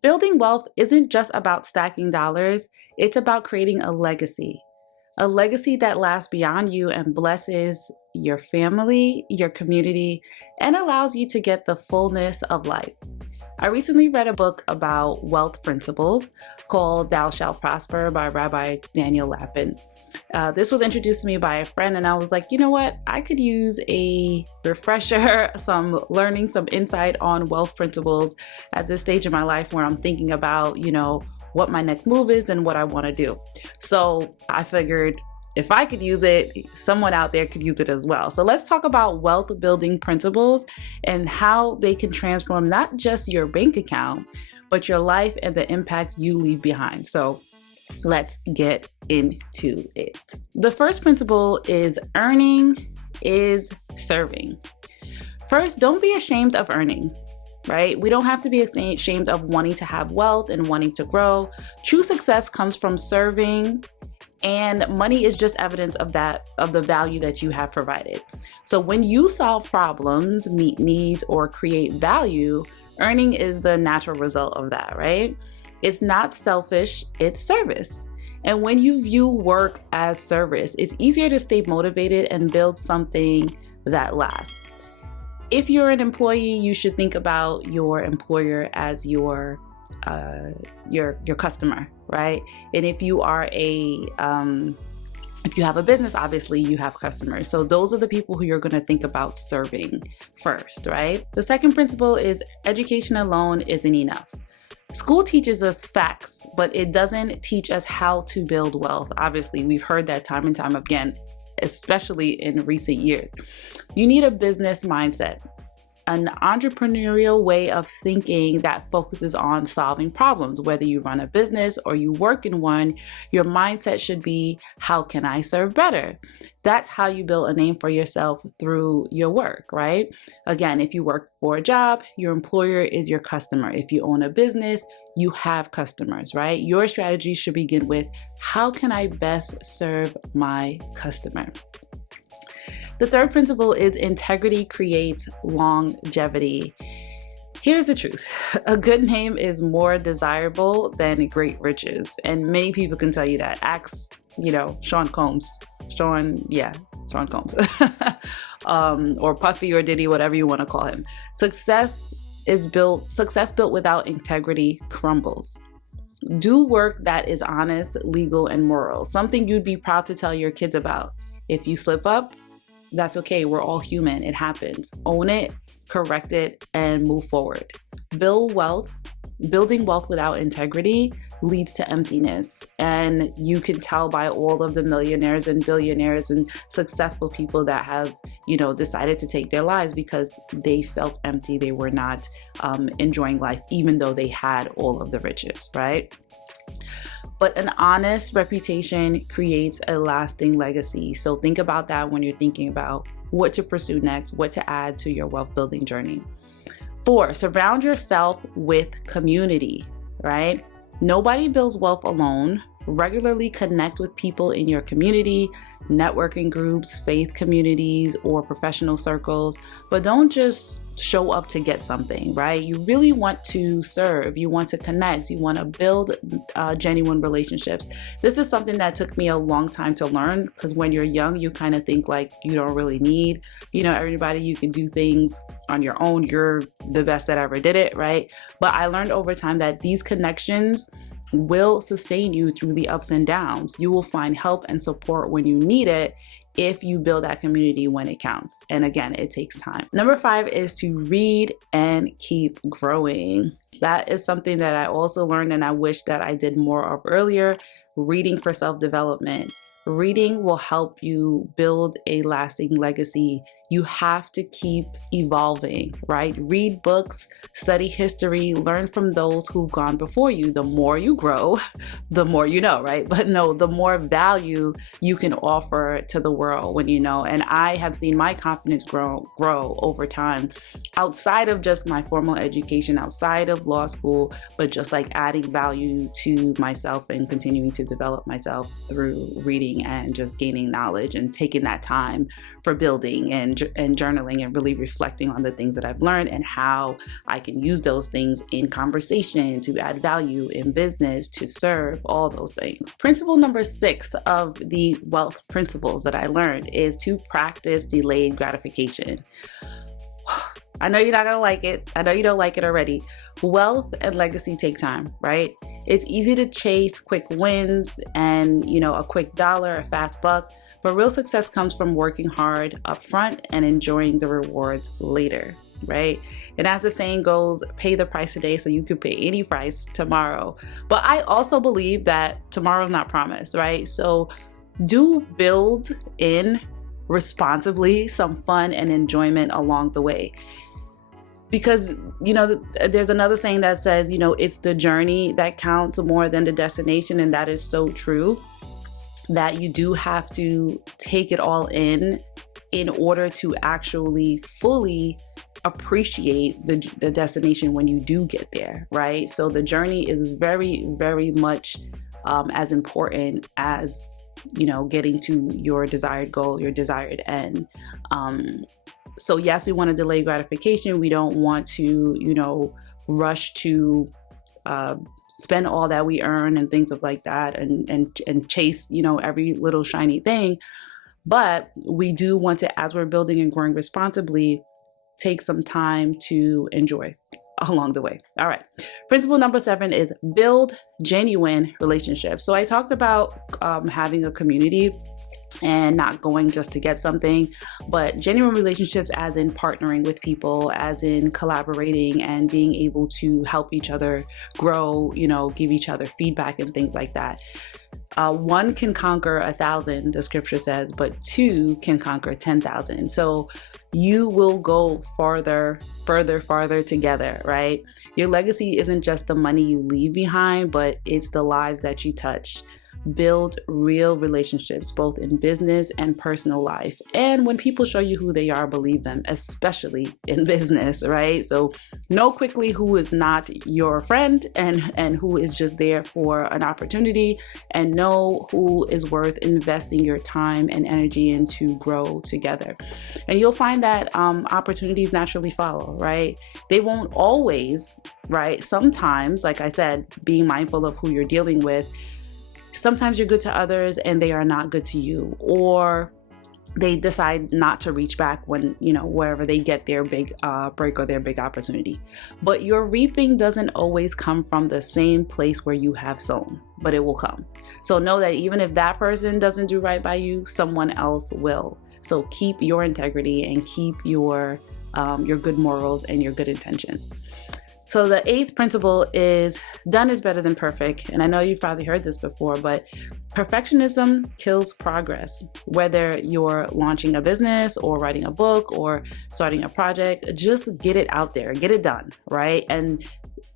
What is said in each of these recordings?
Building wealth isn't just about stacking dollars, it's about creating a legacy. A legacy that lasts beyond you and blesses your family, your community, and allows you to get the fullness of life. I recently read a book about wealth principles called Thou Shalt Prosper by Rabbi Daniel Lapin. This was introduced to me by a friend, and I was like, you know what? I could use a refresher, some learning, some insight on wealth principles at this stage of my life where I'm thinking about, what my next move is and what I want to do. So I figured if I could use it, someone out there could use it as well. So let's talk about wealth building principles and how they can transform not just your bank account, but your life and the impact you leave behind. So let's get into it. The first principle is earning is serving. First, don't be ashamed of earning. Right? We don't have to be ashamed of wanting to have wealth and wanting to grow. True success comes from serving, and money is just evidence of the value that you have provided. So when you solve problems, meet needs, or create value, earning is the natural result of that, right? It's not selfish, it's service. And when you view work as service, it's easier to stay motivated and build something that lasts. If you're an employee, you should think about your employer as your customer, right? And if you are if you have a business, obviously you have customers. So those are the people who you're going to think about serving first, right? The second principle is education alone isn't enough. School teaches us facts, but it doesn't teach us how to build wealth. Obviously, we've heard that time and time again, especially in recent years. You need a business mindset, an entrepreneurial way of thinking that focuses on solving problems. Whether you run a business or you work in one, your mindset should be, how can I serve better? That's how you build a name for yourself through your work, right? Again, if you work for a job, your employer is your customer. If you own a business, you have customers, right? Your strategy should begin with, how can I best serve my customer? The third principle is integrity creates longevity. Here's the truth. A good name is more desirable than great riches. And many people can tell you that. Ask, Sean Combs. Sean Combs. Or Puffy or Diddy, whatever you want to call him. Success built without integrity crumbles. Do work that is honest, legal, and moral. Something you'd be proud to tell your kids about. If you slip up, that's okay. We're all human. It happens. Own it, correct it, and move forward. Building wealth without integrity leads to emptiness. And you can tell by all of the millionaires and billionaires and successful people that have, decided to take their lives because they felt empty. They were not enjoying life, even though they had all of the riches, right? But an honest reputation creates a lasting legacy. So think about that when you're thinking about what to pursue next, what to add to your wealth building journey. 4, surround yourself with community, right? Nobody builds wealth alone. Regularly connect with people in your community, networking groups, faith communities, or professional circles, but don't just show up to get something, right? You really want to serve, you want to connect, you want to build genuine relationships. This is something that took me a long time to learn, because when you're young, you kind of think like you don't really need, everybody. You can do things on your own. You're the best that ever did it, right? But I learned over time that these connections will sustain you through the ups and downs. You will find help and support when you need it if you build that community when it counts. And again, it takes time. Number 5 is to read and keep growing. That is something that I also learned and I wish that I did more of earlier. Reading for self-development. Reading will help you build a lasting legacy. You have to keep evolving, right? Read books, study history, learn from those who've gone before you. The more you grow, the more you know, right? But no, the more value you can offer to the world when you know. And I have seen my confidence grow over time outside of just my formal education, outside of law school, but just like adding value to myself and continuing to develop myself through reading and just gaining knowledge and taking that time for building and and journaling and really reflecting on the things that I've learned and how I can use those things in conversation to add value in business, to serve, all those things. Principle number 6 of the wealth principles that I learned is to practice delayed gratification. I know you're not gonna like it. I know you don't like it already. Wealth and legacy take time, right? It's easy to chase quick wins and, a quick dollar, a fast buck, but real success comes from working hard up front and enjoying the rewards later, right? And as the saying goes, pay the price today so you could pay any price tomorrow. But I also believe that tomorrow's not promised, right? So do build in responsibly some fun and enjoyment along the way. Because, there's another saying that says, it's the journey that counts more than the destination. And that is so true, that you do have to take it all in order to actually fully appreciate the destination when you do get there, right? So the journey is very, very much as important as, getting to your desired goal, your desired end. So yes, we want to delay gratification. We don't want to, rush to spend all that we earn and things like that and chase, every little shiny thing. But we do want to, as we're building and growing responsibly, take some time to enjoy along the way. All right. Principle number 7 is build genuine relationships. So I talked about having a community and not going just to get something, but genuine relationships as in partnering with people, as in collaborating and being able to help each other grow, give each other feedback and things like that. 1 can conquer 1,000, the scripture says, but 2 can conquer 10,000. So you will go farther together, right? Your legacy isn't just the money you leave behind, but it's the lives that you touch. Build real relationships, both in business and personal life. And when people show you who they are, believe them, especially in business, right? So know quickly who is not your friend and who is just there for an opportunity, and know who is worth investing your time and energy in to grow together. And you'll find that opportunities naturally follow, right? They won't always, right? Sometimes, like I said, being mindful of who you're dealing with. Sometimes you're good to others and they are not good to you, or they decide not to reach back when, wherever they get their big break or their big opportunity. But your reaping doesn't always come from the same place where you have sown, but it will come. So know that even if that person doesn't do right by you, someone else will. So keep your integrity and keep your good morals and your good intentions. So the 8th principle is done is better than perfect. And I know you've probably heard this before, but perfectionism kills progress. Whether you're launching a business or writing a book or starting a project, just get it out there, get it done, right? And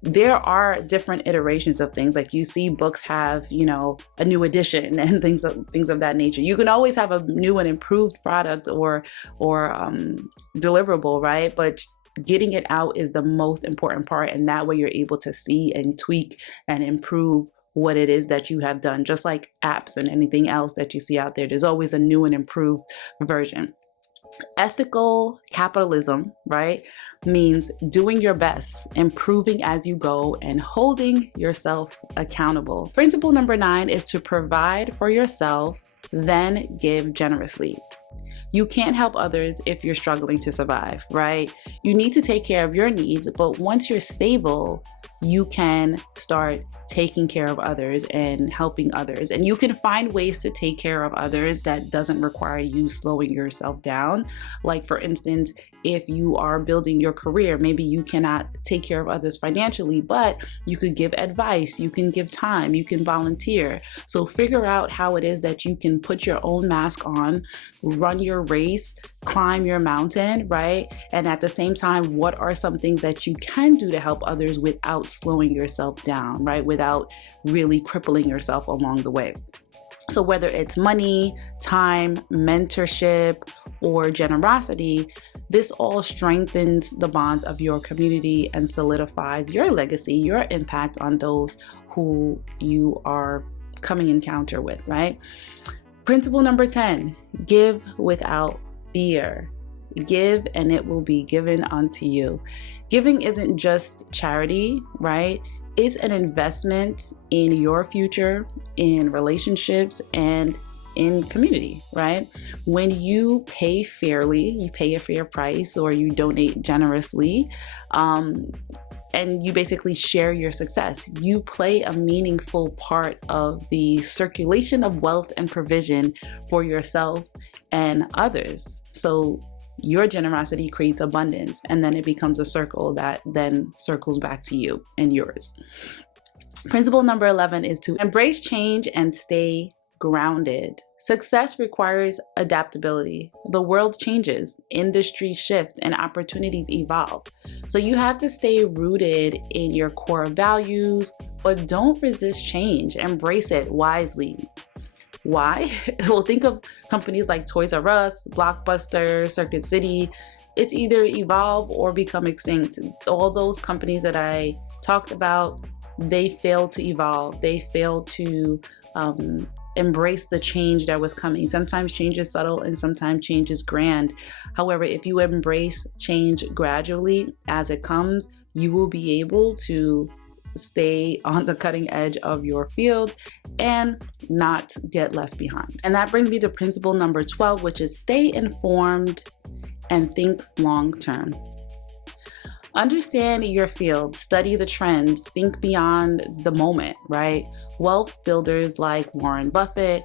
there are different iterations of things. Like you see books have, a new edition and things of that nature. You can always have a new and improved product or deliverable, right? But getting it out is the most important part. And that way you're able to see and tweak and improve what it is that you have done. Just like apps and anything else that you see out there, there's always a new and improved version. Ethical capitalism, right, means doing your best, improving as you go, and holding yourself accountable. Principle number 9 is to provide for yourself, then give generously. You can't help others if you're struggling to survive, right? You need to take care of your needs, but once you're stable, you can start taking care of others and helping others. And you can find ways to take care of others that doesn't require you slowing yourself down. Like for instance, if you are building your career, maybe you cannot take care of others financially, but you could give advice, you can give time, you can volunteer. So figure out how it is that you can put your own mask on, run your race, climb your mountain, right? And at the same time, what are some things that you can do to help others without slowing yourself down, right? Without really crippling yourself along the way. So whether it's money, time, mentorship, or generosity, this all strengthens the bonds of your community and solidifies your legacy, your impact on those who you are coming encounter with, right? Principle number 10, give without fear. Give and it will be given unto you. Giving isn't just charity, right? It's an investment in your future, in relationships, and in community, right? When you pay fairly, you pay a fair price, or you donate generously, and you basically share your success. You play a meaningful part of the circulation of wealth and provision for yourself and others. So your generosity creates abundance, and then it becomes a circle that then circles back to you and yours. Principle number 11 is to embrace change and stay grounded. Success requires adaptability. The world changes, industries shift, and opportunities evolve. So you have to stay rooted in your core values, but don't resist change. Embrace it wisely. Why? Well, think of companies like Toys R Us, Blockbuster, Circuit City. It's either evolve or become extinct. All those companies that I talked about, they failed to evolve. They failed to embrace the change that was coming. Sometimes change is subtle and sometimes change is grand. However, if you embrace change gradually as it comes, you will be able to stay on the cutting edge of your field and not get left behind. And that brings me to principle number 12, which is stay informed and think long term. Understand your field, study the trends, think beyond the moment, right? Wealth builders like Warren Buffett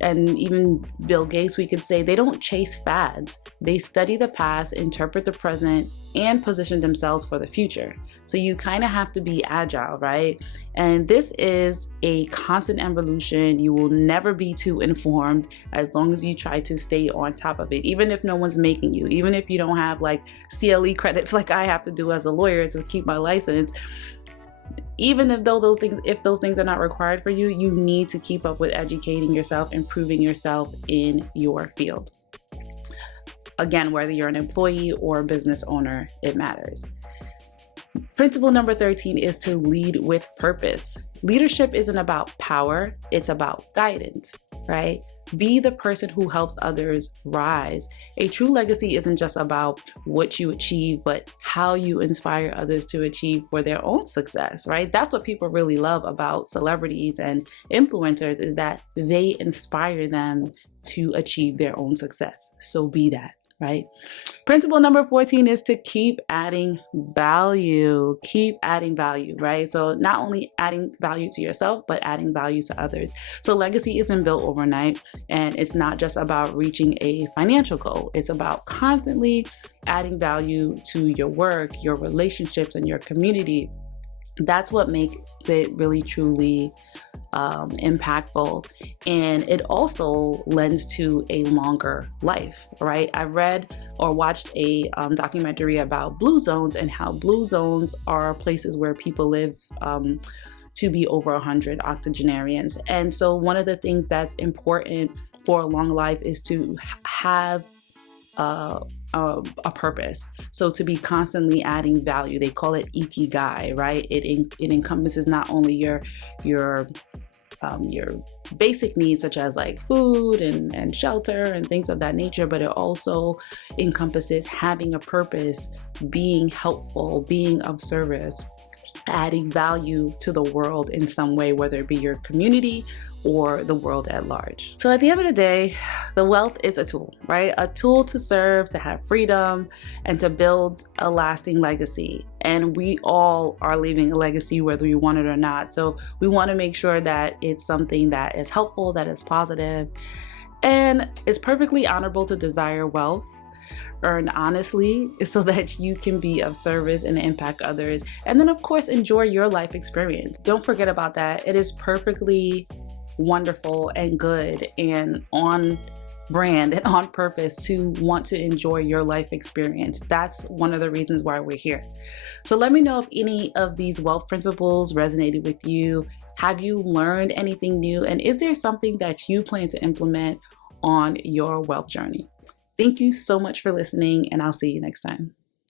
and even Bill Gates, we could say, they don't chase fads. They study the past, interpret the present, and position themselves for the future. So you kind of have to be agile, right? And this is a constant evolution. You will never be too informed as long as you try to stay on top of it, even if no one's making you, even if you don't have like CLE credits like I have to do as a lawyer to keep my license. Even if those things are not required for you, you need to keep up with educating yourself, improving yourself in your field. Again, whether you're an employee or a business owner, it matters. Principle number 13 is to lead with purpose. Leadership isn't about power, it's about guidance, right? Be the person who helps others rise. A true legacy isn't just about what you achieve, but how you inspire others to achieve for their own success, right? That's what people really love about celebrities and influencers, is that they inspire them to achieve their own success. So be that. Right? Principle number 14 is to keep adding value. Keep adding value, right? So not only adding value to yourself, but adding value to others. So legacy isn't built overnight, and it's not just about reaching a financial goal. It's about constantly adding value to your work, your relationships, and your community. That's what makes it really truly impactful, and it also lends to a longer life, right? I read or watched a documentary about blue zones and how blue zones are places where people live to be over 100 octogenarians. And so one of the things that's important for a long life is to have a purpose. So to be constantly adding value. They call it ikigai, right? It encompasses not only your basic needs, such as like food and shelter and things of that nature, but it also encompasses having a purpose, being helpful, being of service, adding value to the world in some way, whether it be your community or the world at large. So at the end of the day, the wealth is a tool, right? A tool to serve, to have freedom, and to build a lasting legacy. And we all are leaving a legacy, whether we want it or not. So we want to make sure that it's something that is helpful, that is positive, and it's perfectly honorable to desire wealth earned honestly so that you can be of service and impact others. And then, of course, enjoy your life experience. Don't forget about that. It is perfectly wonderful and good and on brand and on purpose to want to enjoy your life experience. That's one of the reasons why we're here. So let me know if any of these wealth principles resonated with you. Have you learned anything new? And is there something that you plan to implement on your wealth journey? Thank you so much for listening, and I'll see you next time.